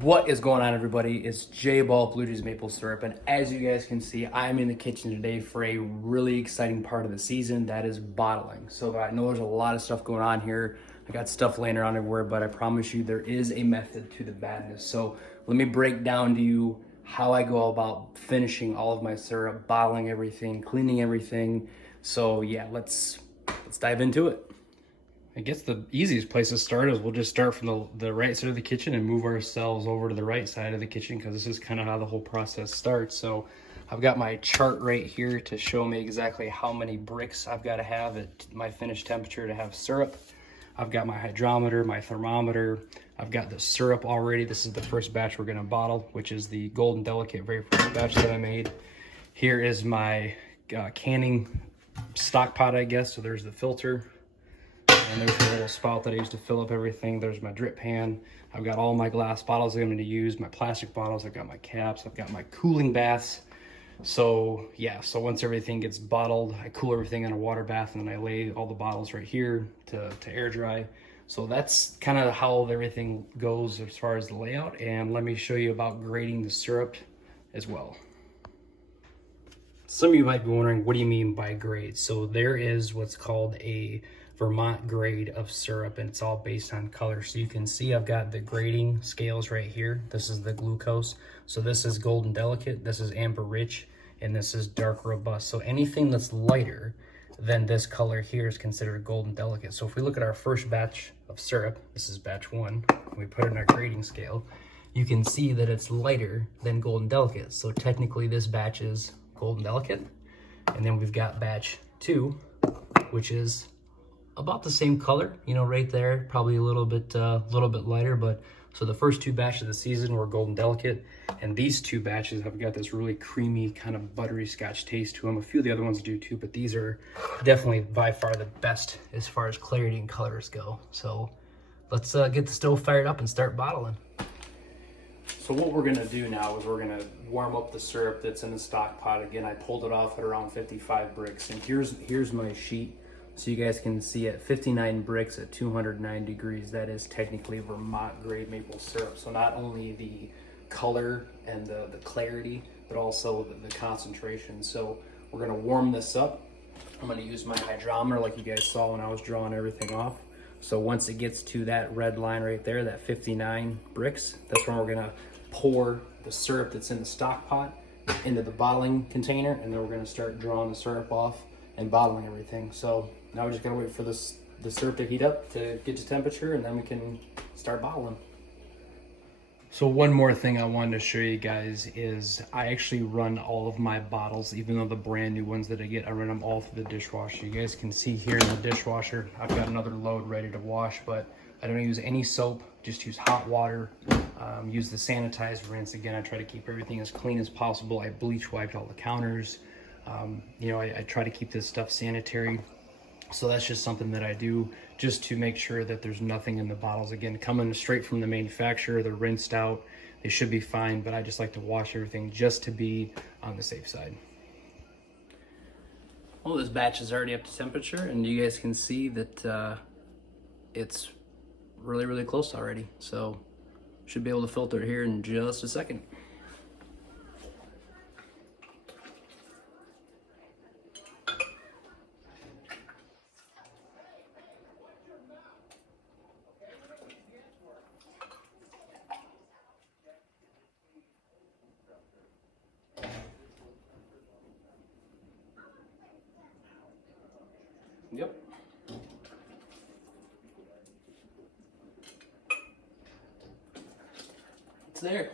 What is going on, everybody? It's J-Ball Blue Jays Maple Syrup, and as you guys can see, I'm in the kitchen today for a really exciting part of the season, that is bottling. So I know there's a lot of stuff going on here. I got stuff laying around everywhere, but I promise you there is a method to the madness. So let me break down to you how I go about finishing all of my syrup, bottling everything, cleaning everything. So yeah, let's dive into it. I guess the easiest place to start is we'll just start from the right side of the kitchen and move ourselves over to the right side of the kitchen, because this is kind of how the whole process starts. So I've got my chart right here to show me exactly how many bricks I've got to have at my finished temperature to have syrup. I've got my hydrometer, my thermometer. I've got the syrup already. This is the first batch we're going to bottle, which is the Golden Delicate, very first batch that I made. Here is my canning stock pot, I guess. So there's the filter. And there's the little spout that I use to fill up everything. There's my drip pan. I've got all my glass bottles I'm going to use, my plastic bottles. I've got my caps. I've got my cooling baths. So yeah, so once everything gets bottled, I cool everything in a water bath, and then I lay all the bottles right here to air dry. So that's kind of how everything goes as far as the layout. And let me show you about grading the syrup as well. Some of you might be wondering, what do you mean by grade? So there is what's called a Vermont grade of syrup, and it's all based on color. So you can see I've got the grading scales right here. This is the glucose. So this is Golden Delicate, this is Amber Rich, and this is Dark Robust. So anything that's lighter than this color here is considered Golden Delicate. So if we look at our first batch of syrup, this is batch 1, we put it in our grading scale, you can see that it's lighter than Golden Delicate. So technically this batch is Golden Delicate. And then we've got batch 2, which is about the same color, you know, right there, probably a little bit lighter. But so the first 2 batches of the season were Golden Delicate, and these 2 batches have got this really creamy kind of buttery Scotch taste to them. A few of the other ones do too, but these are definitely by far the best as far as clarity and colors go. So let's get the stove fired up and start bottling. So what we're gonna do now is we're gonna warm up the syrup that's in the stock pot. Again, I pulled it off at around 55 bricks, and here's my sheet. So you guys can see at 59 bricks at 209 degrees, that is technically Vermont grade maple syrup. So not only the color and the clarity, but also the concentration. So we're gonna warm this up. I'm gonna use my hydrometer like you guys saw when I was drawing everything off. So once it gets to that red line right there, that 59 bricks, that's when we're gonna pour the syrup that's in the stock pot into the bottling container, and then we're gonna start drawing the syrup off and bottling everything. So now we're just gonna wait for the syrup to heat up to get to temperature, and then we can start bottling. So one more thing I wanted to show you guys is I actually run all of my bottles, even though the brand new ones that I get, I run them all through the dishwasher. You guys can see here in the dishwasher, I've got another load ready to wash, but I don't use any soap, just use hot water, use the sanitized rinse. Again, I try to keep everything as clean as possible. I bleach wiped all the counters. You know, I try to keep this stuff sanitary. So that's just something that I do just to make sure that there's nothing in the bottles. Again, coming straight from the manufacturer, they're rinsed out, they should be fine, but I just like to wash everything just to be on the safe side. Well, this batch is already up to temperature, and you guys can see that it's really close already. So should be able to filter it here in just a second. Yep. It's there.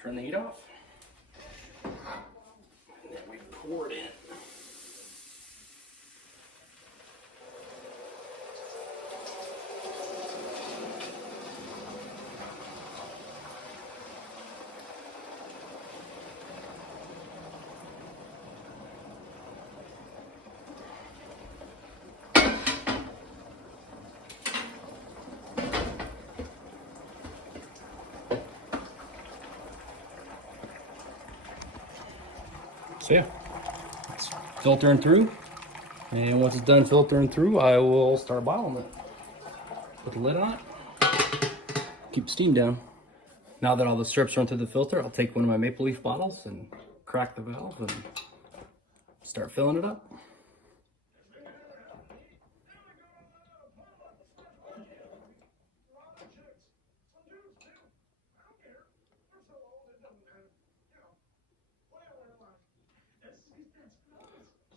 Turn the heat off. And then we pour it in. So yeah, it's filtering through. And once it's done filtering through, I will start bottling it. Put the lid on it. Keep the steam down. Now that all the syrup's run through the filter, I'll take one of my Maple Leaf bottles and crack the valve and start filling it up.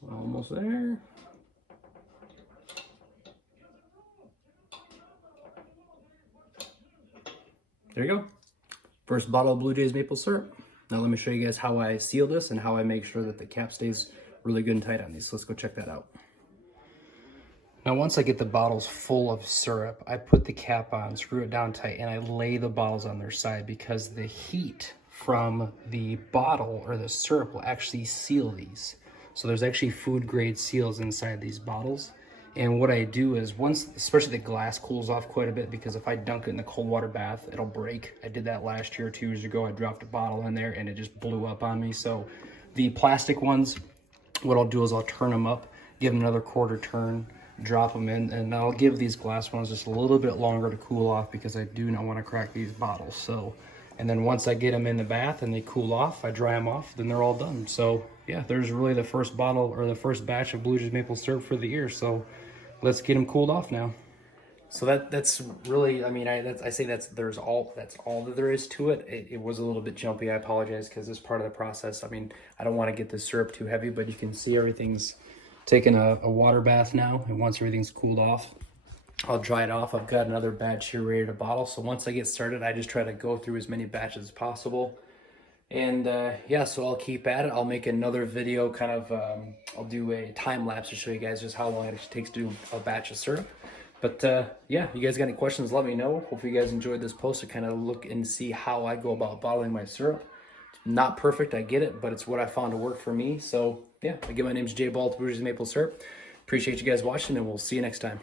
Almost there. There you go. First bottle of Blue Jays maple syrup. Now let me show you guys how I seal this and how I make sure that the cap stays really good and tight on these. So let's go check that out. Now once I get the bottles full of syrup, I put the cap on, screw it down tight, and I lay the bottles on their side because the heat from the bottle or the syrup will actually seal these. So there's actually food grade seals inside these bottles. And what I do is once, especially the glass cools off quite a bit, because if I dunk it in the cold water bath, it'll break. I did that last year, 2 years ago. I dropped a bottle in there and it just blew up on me. So the plastic ones, what I'll do is I'll turn them up, give them another quarter turn, drop them in, and I'll give these glass ones just a little bit longer to cool off because I do not want to crack these bottles. So, and then once I get them in the bath and they cool off, I dry them off, then they're all done. So yeah, there's really the first bottle or the first batch of Blue Jays maple syrup for the year. So let's get them cooled off now. So that's really, I mean, I say that's all that there is to it. It was a little bit jumpy. I apologize because it's part of the process. I mean, I don't want to get the syrup too heavy, but you can see everything's taking a water bath now. And once everything's cooled off, I'll dry it off. I've got another batch here ready to bottle. So once I get started, I just try to go through as many batches as possible. And yeah, so I'll keep at it. I'll make another video, kind of, I'll do a time lapse to show you guys just how long it actually takes to do a batch of syrup. But yeah, you guys got any questions, let me know. Hopefully you guys enjoyed this post to kind of look and see how I go about bottling my syrup. It's not perfect, I get it, but it's what I found to work for me. So yeah, again, my name's Jay Ball with Blue Jays Maple Syrup. Appreciate you guys watching, and we'll see you next time.